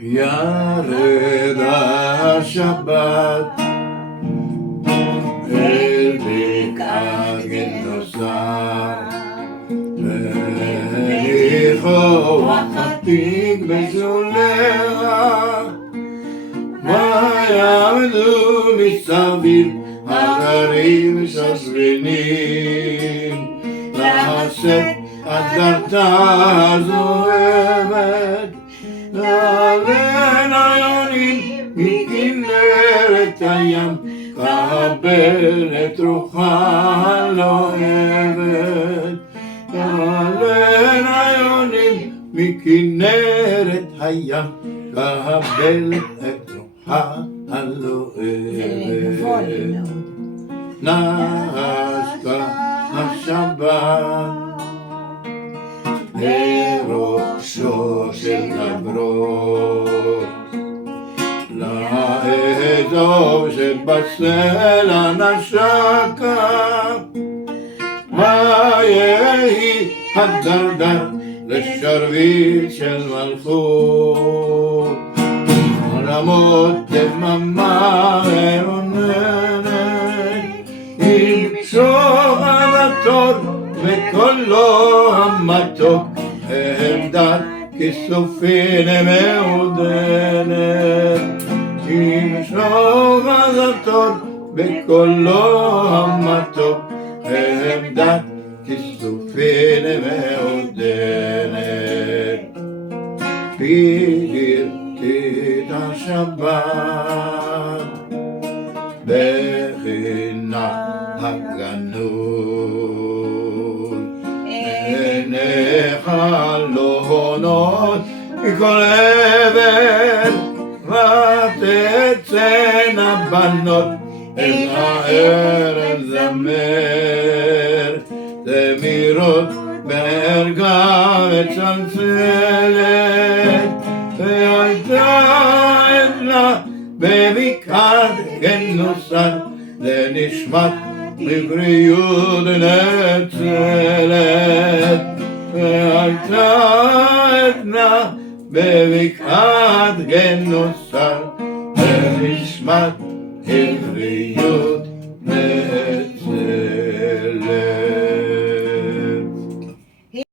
ירד השבת אל בקעת גינוסר וניחוח עתיק בסולרה ויעמדו מסביב הגרים שושבינים לשאת הדרתה זוהמת נעלנה יונים מכנרת הים קבל את רוחה הלוהבת נעלנה יונים מכנרת הים קבל את רוחה הלוהבת נשקה השבת לראשו של גברות לאזוב שבסלע נשקה ויהי הדרדר לשרביט של מלכות רמות דממה רוננת עם שוענתו וקולו המתוק עמדת כסופין מעודנת עם שוענתו וקולו המתוק עמדת כסופין מעודנת פירתי את השבת בחינה הגנוז עיניך לא הונות מכל עבר ותצאנה בנות אל הערב זמר זמירות בערגה וצלצלת והייתה עדנה בבקעת גינוסר לנשמת בבריאות נצלת והייתה עדנה בבקעת גינוסר לנשמת בבריאות נצלת